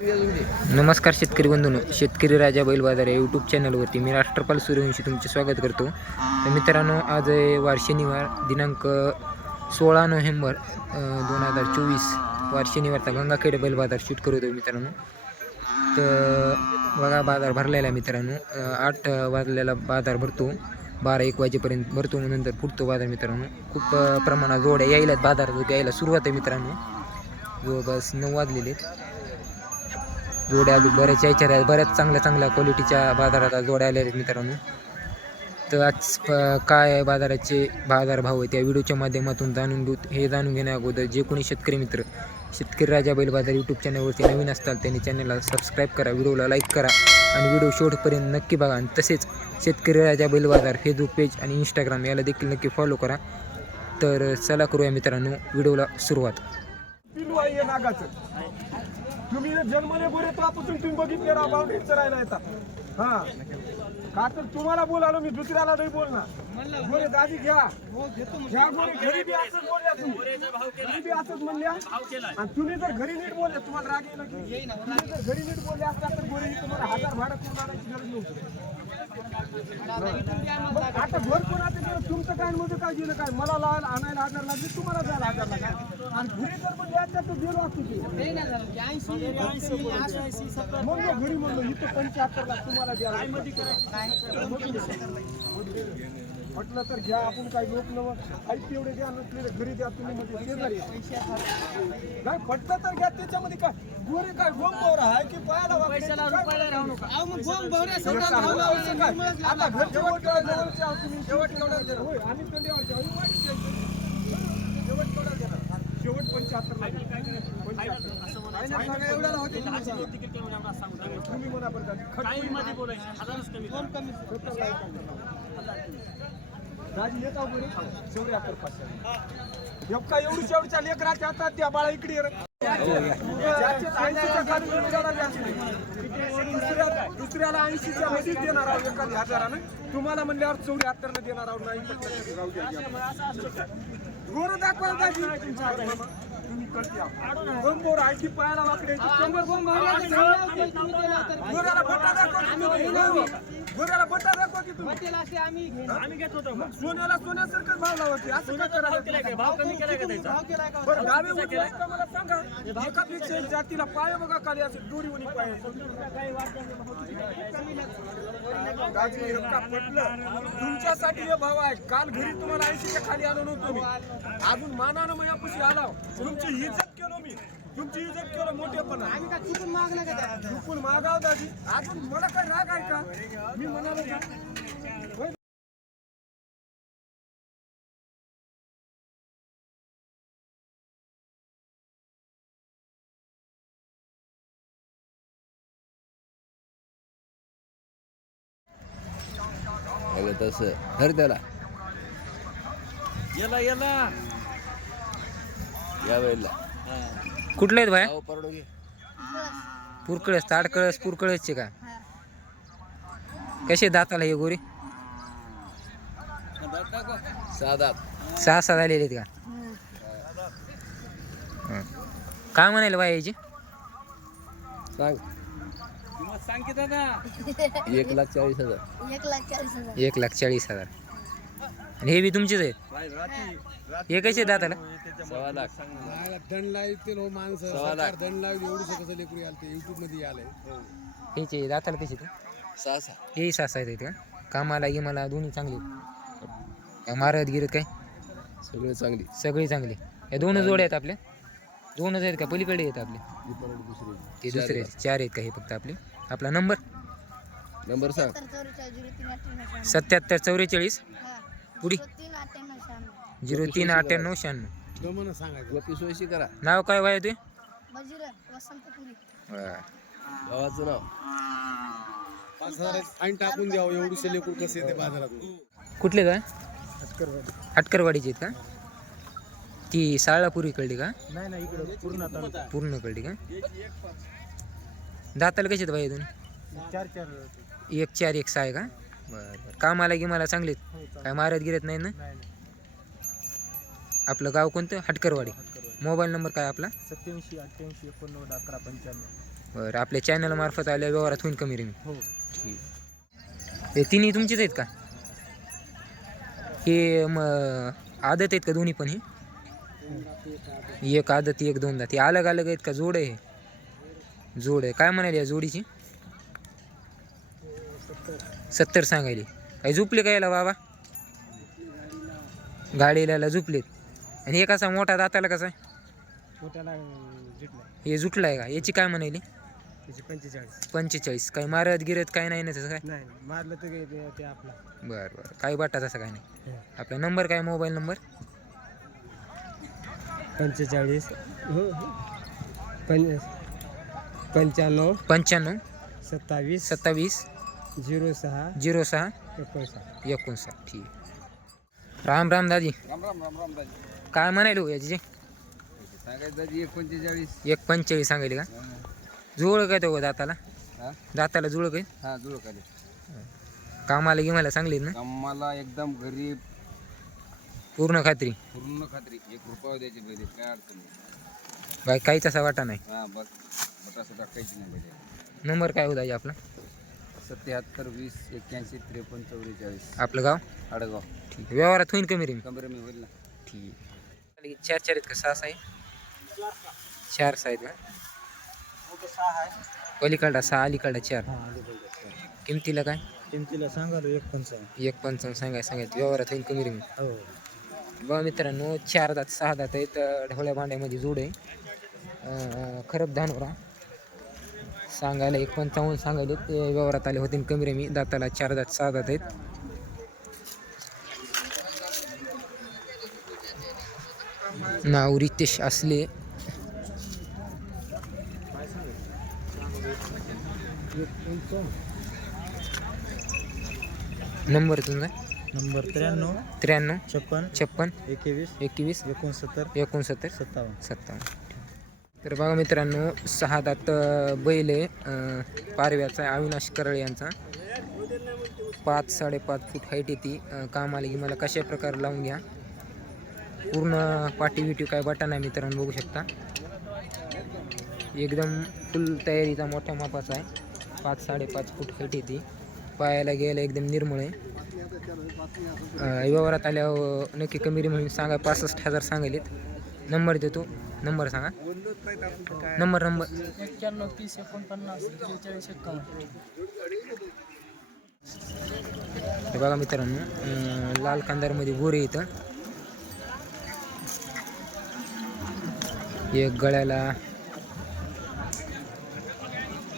नमस्कार शेतकरी बंधूंनो शेतकरी राजा बैल बाजार या यूट्यूब चॅनलवरती मी राष्ट्रपाल सूर्यवंशी तुमचे स्वागत करतो. तर मित्रांनो आज वार शनिवार दिनांक सोळा नोव्हेंबर दोन हजार चोवीस. वार शनिवारचा गंगाखेड बैल बाजार शूट करतो मित्रांनो. तर बघा बाजार भरलेला मित्रांनो. आठ वाजलेला बाजार भरतो. बारा एक वाजेपर्यंत भरतो मग नंतर फुटतो बाजार मित्रांनो. खूप प्रमाणात जोड्या यायला बाजारात यायला सुरुवात आहे मित्रांनो. जवळपास नऊ वाजलेले आहेत. जोड्या अजून बऱ्याच यायच्या आहेत. बऱ्याच चांगल्या चांगल्या क्वालिटीच्या बाजारात जोड्या आल्या आहेत मित्रांनो. तर आज काय आहे बाजाराचे बाजार भाव आहे त्या व्हिडिओच्या माध्यमातून जाणून घेऊ हे जाणून घेण्या अगोदर जे कोणी शेतकरी मित्र शेतकरी राजा बैल बाजार यूट्यूब चॅनलवरती नवीन असतात त्यांनी चॅनलला सबस्क्राईब करा व्हिडिओला लाईक करा आणि व्हिडिओ शेवटपर्यंत नक्की बघा. आणि तसेच शेतकरी राजा बैल बाजार फेसबुक पेज आणि इंस्टाग्राम याला देखील नक्की फॉलो करा. तर चला करूया मित्रांनो व्हिडिओला सुरुवात. तुम्ही हे जन्मले तेव्हापासून तुम्ही बघितले राहा बाउंड्री राहिला येतात. हा. का तर तुम्हाला बोलालो मी दुसऱ्याला नाही बोलणार. गोरे दादी घ्या. घ्या गोरे घरी बी असंच बोलल्या तुम्ही. घरी बी असंच म्हणल्या. आणि तुम्ही जर घरी नीट बोलले तुम्हाला राग येईल की. तुम्ही जर घरी नीट बोलले असता तर गोरे तुम्हाला हजार भाडं करून आणायची गरज नव्हती. आता घर कोणाचं गेलं तुमचं काय माझं काय गेलं काय? मला लावायला आणायला हजार लागले तुम्हाला जायला हजार लागले. आणि घरी जर म्हणजे याच्यात तर गेलो असतो ते. मग घरी म्हणलो इथं पंच्याहत्तर लाख तुम्हाला द्यायला. म्हटलं तर घ्या आपण काही लोक नव काही तेवढे द्या नसले तर घरी द्या तुम्ही म्हणजे शेजारी. नाही पटलं तर घ्या त्याच्यामध्ये काय गोरे काय गोम बोर आहे की पायाला? आता. शेवट केवढ्याला देणार? शेवट? शेवट पंच्याहत्तर तुम्ही बरं का. खत चौऱ्याहत्तर पाचशे एवढा एवढी शेवटच्या लेकराच्या हातात त्या बाळा इकडे दुसऱ्या- दुसऱ्याला ऐंशीच्या मध्ये देणार आहोत एखाद्या हजारानं तुम्हाला म्हणल्यावर चौऱ्याहत्तर न देणार आहोत नाही राहू द्या. दाखवा दाजी. पायाला वाकडे कंबर बोंब गोऱ्याला बटा दाखवा की तुम्ही. दाखवा की? तुम्ही मग सोन्याला सोन्यासारखंच भाव लावायचे असं का? करायला बरं का मला सांगा? एक जातीला पाय बघा खाली असं दोरी उनी पाय. गाजी एका पटलं. तुमच्यासाठी हे भाव आहे. काल घरी तुम्हाला ऐंशीच्या खाली आलो नव्हतो मी. अजून मानानं मयापाशी आला. तुमची इज्जत केलो मी. तुमची इज्जत केलं मोठेपणा चुकून मागाव दादी अजून मला काय राग आहे का? मी म्हणालो का तसं. धर त्याला. याला याला. या वेळेला. कुठले आहेत घे पुरकळस ताडकळस पुरकळसचे का? कसे दाताला हे गोरी? सहा सहा झालेले आहेत का. काय म्हणाले बाया याची? सांग. किंमत सांग की दादा. एक लाख चाळीस हजार. एक लाख चाळीस हजार एक लाख चाळीस हजार आणि हे बी तुमचेच आहेत? हे कसे दाताला? सव्वा लाख. दंड लावतील हो माणसं. सरकार दंड लावली एवढं कसं लेकरू आलं ते युट्यूबमध्ये आलंय ह्याचे दाताला कसे ते सहा सहा. हेही सहा आहेत का? कामाला गे मला दोन्ही चांगले काय मारत गिरत काय? सगळे चांगली. सगळी चांगली. या दोनच जोड्या आहेत आपल्या? दोनच आहेत का? पलीकडे आहेत आपले? ही ते दुसरे आहेत. चार आहेत का हे फक्त आपले? आपला नंबर? नंबर सांग. सत्याहत्तर चौवेचाळीस. हा. पुढी. झिरो तीन अठ्ठ्याण्णव शहाण्णव दमन सांगायचं. करा. नाव काय वाय ते? बजीर वसंतपुरी. गावाचं नाव. पाच हजार फाईन टाकून द्यावं एवढीशे लेकरू कसे येते बाजारातून कुठले काय हटकरवाडीचे आहेत का? ती साळापुरी कळली का? नाही नाही इकडे पूर्ण पूर्ण कळली का? दाताला कसे आहेत बाई दोन चार चार. एक चार एक सहा आहे का? बरं कामाला मला चांगलेत काय मारत गिरत नाही ना? आपलं गाव कोणतं? हटकरवाडी. मोबाईल नंबर काय आपला? सत्याऐंशी अठ्ठ्याऐंशी एकोणनव्वद अकरा पंच्याण्णव. बरं आपल्या चॅनल मार्फत आल्या व्यवहारात होईल कमी रेमी. हो. हे तिन्ही तुमचेच आहेत का? हे मग आदत आहेत का दोन्ही पण हे? एक आदत एक दोनदा. ते अलग अलग आहेत का? जोड आहे? जोड आहे. काय म्हणाले या जोडीची? सत्तर सांगायले. काय झुपले का याला बाबा? गाडीला झुपलेत. आणि हे कसा मोठा दाताला कसा? हे जुटलाय का? याची काय म्हणाली पंचेचाळीस. पंचेचाळीस. काही मारत गिरत काय नाही ना त्याचं काय? नाही. मारलं तर आपला. बरं बरं. काही वाटत असं काय नाही. आपला नंबर काय? Mobile number? पंचेचाळीस. पं पंच्याण्णव. पंच्याण्णव. सत्तावीस. सत्तावीस. झिरो सहा झिरो सहा एकोणसाठ. एकोणसाठ ठीक. राम राम दाजी. राम राम राम राम दाजी. काय म्हणायलो हो याची? सांगायचं दाजी एक पंचेचाळीस. एक पंचेचाळीस सांगायले का? जुळ काय तो दाताला? हा? दाताला जुळ काय? हा जुळक आले कामाला गिमाला चांगली ना? आम्हाला एकदम गरीब. पूर्ण खात्री? पूर्ण खात्री. एक रुपया द्यायची पहिले काय अडचण नाही. काहीच असा वाटा नाही. हा बस. काहीच नंबर काय हो दाजी आपला? सत्याहत्तर वीस एक्क्याऐंशी त्रेपन्न चौवेचाळीस. आपलं गाव? आडगाव. ठीक. आहे. व्यवहारात होईल कमी रे कमरे मी होईल ना. ठीक. चार चार आहेत का? सहा आहे चार सहा आहेत का? पलीकडा सहा अलीकडा चार. किमतीला काय? किमतीला सांगा एक पंचावन्न एक पंचावन्न सांगाय सांगायचं. व्यवहारात होईल कमी रिमी हो. बघा मित्रांनो चार दात सहा दात आहेत. ढवळ्या भांड्यामध्ये जोड आहे. खरब धानोरा सांगायला एक पंचावन्न सांगायले ते व्यवहारात आले होते कमी रेमी दाताला चार दात सहा दात आहेत. नाव रितेश असले. नंबर तुमचा? नंबर त्र्याण्णव त्र्याण्णव छप्पन छप्पन एकवीस एकवीस एकोणसत्तर एकोणसत्तर सत्तावन्न. सत्तावन्न. तर बघा मित्रांनो सहा दात बैल आहे. पारव्याचा आहे अविनाश करळ यांचा. पाच साडेपाच फूट हाईट येते काम आले की मला कशा प्रकारे लावून घ्या. पूर्ण पाठी विटी काय बटा नाही मित्रांनो बघू शकता. एकदम फुल तयारीचा मोठ्या मापाचा आहे. पाच साडेपाच फूट हाईट येते पायाला गेला एकदम निर्मळ आहे. व्यवहारात आल्यावर नक्की कमी म्हणून सांगा पासष्ट हजार सांगायलेत. नंबर देतो. नंबर सांगा. Number number. एक्क्याण्णव तीस एकोणपन्नास त्रेचाळीस एक्कावन्न. हे बघा मित्रांनो लाल कांदारमध्ये गोरे इथं. एक गळ्याला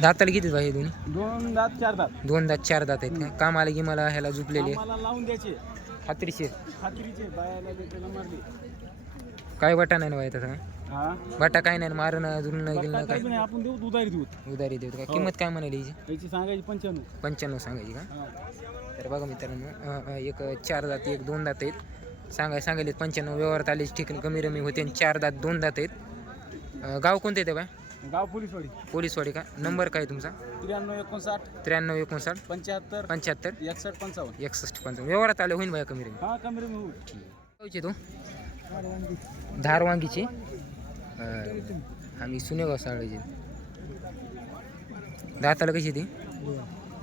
दाताला किती भाई दोन्ही? दोन दात चार दात. दोन दात चार दात आहेत का? काम आलं की मला ह्याला झुपलेले? मला लावून द्यायचे. खात्रीशीर खात्रीचे बायाला काय वाटा नाही ना तसं? काय हा? वाटा काय नाही मारणं जुळणं काही काय नाही आपण देऊ उधारी देऊ उधारी देतो का? किंमत काय म्हणाली हिची? याची सांगायची पंच्याण्णव. पंच्याण्णव सांगायची का? हा. तर बघा मित्रांनो अं, अं, एक चार दात एक दोन दात आहेत. सांगाय सांगायले पंच्याण्णव व्यवहारात आले ठिकाणी कमी रमी होते आणि चार दात दोन दात आहेत. अं, गाव कोणते येते बाय गाव पोलीसवाडी. पोलीसवाडी का? नंबर काय तुमचा? त्र्याण्णव एकोणसाठ. त्र्याण्णव एकोणसाठ. पंच्याहत्तर. पंच्याहत्तर. एकसष्ट पंचावन्न. एकसष्ट पंचावन्न. व्यवहारात आले होईन बाया कमी रमी. हा कमी होऊ गावचे तो? धारवांगीचे? अं, आम्ही सुनेगाव साळेचे दाताला कशी ती?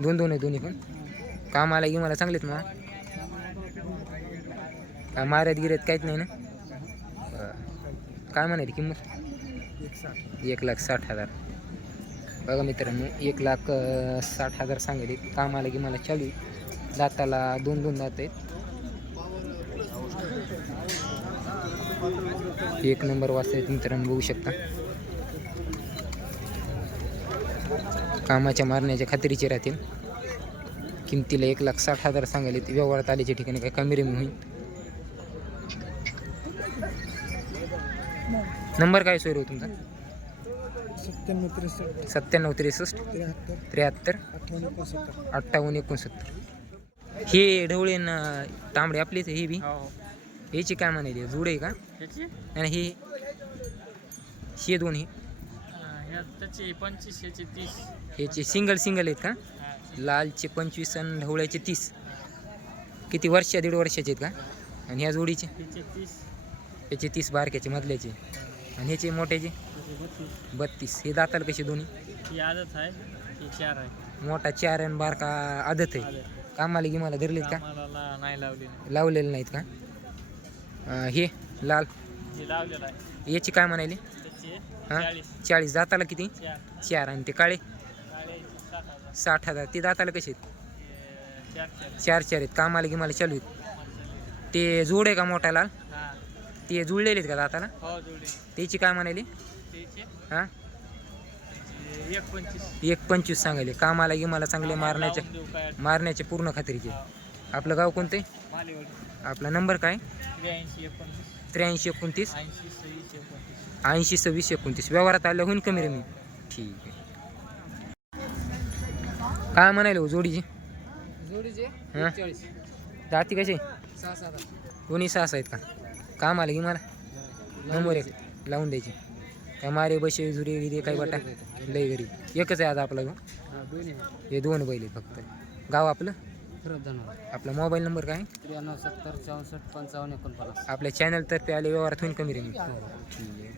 दोन. दोन आहे दोन्ही पण. कामाला की मला चांगलेत मग काय मारत गिरत काहीच नाही ना. काय म्हणायची किंमत? एक लाख साठ हजार. बघा मित्रांनो एक लाख साठ हजार सांगितले कामाला की मला चालू. दाताला दोन दोन दात आहेत. एक नंबर वाजता मित्रांनो बघू शकता. कामाच्या मारण्याच्या खात्रीचे राहतील. किमतीला एक लाख साठ हजार सांगायले ते व्यवहारात आल्याच्या ठिकाणी काय कमी रेमी होईल. नंबर काय सोय तुमचा? सत्त्याण्णव त्रेसष्ट. सत्त्याण्णव त्रेसष्ट. त्र्याहत्तर. अठ्ठावन्न एकोणसत्तर. हे ढवळे न तांबडे आपलेच आहे, हे बी? याची काय म्हणाली जुड का? आणि हे हे दोन हे त्याची पंचवीस याची तीस. ह्याचे सिंगल सिंगल आहेत का? लालचे पंचवीस आणि ढवळ्याचे तीस. किती वर्ष दीड वर्षाचे आहेत का? आणि ह्या जोडीचे? तिचे तीस. याचे तीस बारक्याचे मधल्याचे. आणि ह्याचे मोठ्याचे? बत्तीस. हे दाताल कसे दोन्ही? आदत आहे. ही चार आहे. मोठा चार आणि बारका आदत आहे. कामाला गिमाला धरलीत का? नाही लावली. नाही लावलेले नाहीत का? हे लाल. जी लावलेलं आहे. याची काय म्हणाली त्याची हां? चाळीस. चाळीस. दाताला किती? चार. चार. आणि ते काळे? गाड्या सात हजार. साठ हजार. ते दाताला कसे आहेत? हे चार चार. चार चार आहेत. कामाला गिमाला चालू आहेत. ते जोड आहे का मोठा लाल? हां. ते जुळलेले आहेत का दाताला हो जोडी त्याची काय म्हणाली त्याचे? हां? त्याचे एक पंचवीस. एक पंचवीस सांगायले. कामाला गिमाला चांगले मारण्याचे लावून देऊ काय मारण्याचे पूर्ण खात्रीचे. आपलं गाव कोणतं? आपला नंबर काय? त्र्याऐंशी एकोणतीस. ऐंशी सव्वीस एकोणतीस. व्यवहारात आलं होईन कमी रमी. ठीक आहे. काय म्हणाले हो जोडीची? जोडीचे जाती कसे? दोन्ही सहा आहेत का? काम आलं की मला? नंबर एक. लावून द्यायची. काय मारे बसे जुरे गिरे काय बटा लय घरी एकच आहे आता आपला हे दोन बैल आहेत फक्त. गाव आपलं? फिरत जाणार आपला मोबाईल नंबर काय? त्र्याण्णव सत्तर चौसष्ट पंचावन्न एकोणपन्नास. आपल्या चॅनलतर्फे आले व्यवहारात होईन कमी रे मी ठीक आहे.